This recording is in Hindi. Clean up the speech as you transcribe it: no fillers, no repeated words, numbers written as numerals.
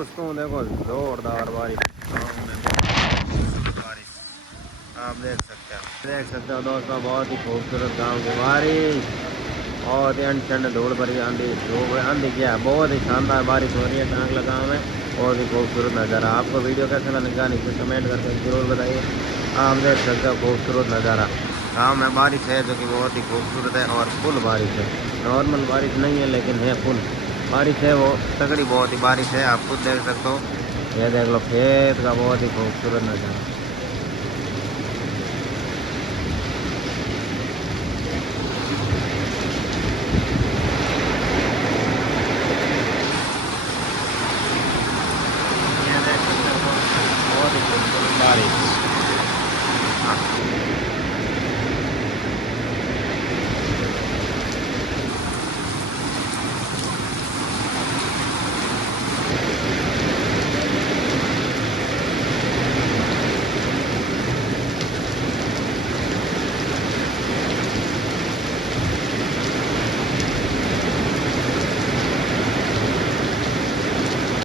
दोस्तों देखो जोरदार बारिश आप देख सकते हो दोस्तों, बहुत ही खूबसूरत गांव की बारिश। बहुत ही अनठंड धूल भरी आंधी आंधी क्या बहुत ही शानदार बारिश हो रही है टांगला गाँव में। बहुत ही खूबसूरत नज़ारा। आपको वीडियो कैसा लगा नीचे कमेंट करके जरूर बताइए। आप देख सकते हो खूबसूरत नज़ारा। गाँव में बारिश है जो कि बहुत ही खूबसूरत है और फुल बारिश है। नॉर्मल बारिश नहीं है लेकिन है फुल बारिश है, वो तगड़ी बहुत ही बारिश है। आप खुद देख सकते हो, ये देख लो खेत का बहुत ही खूबसूरत नज़ारा।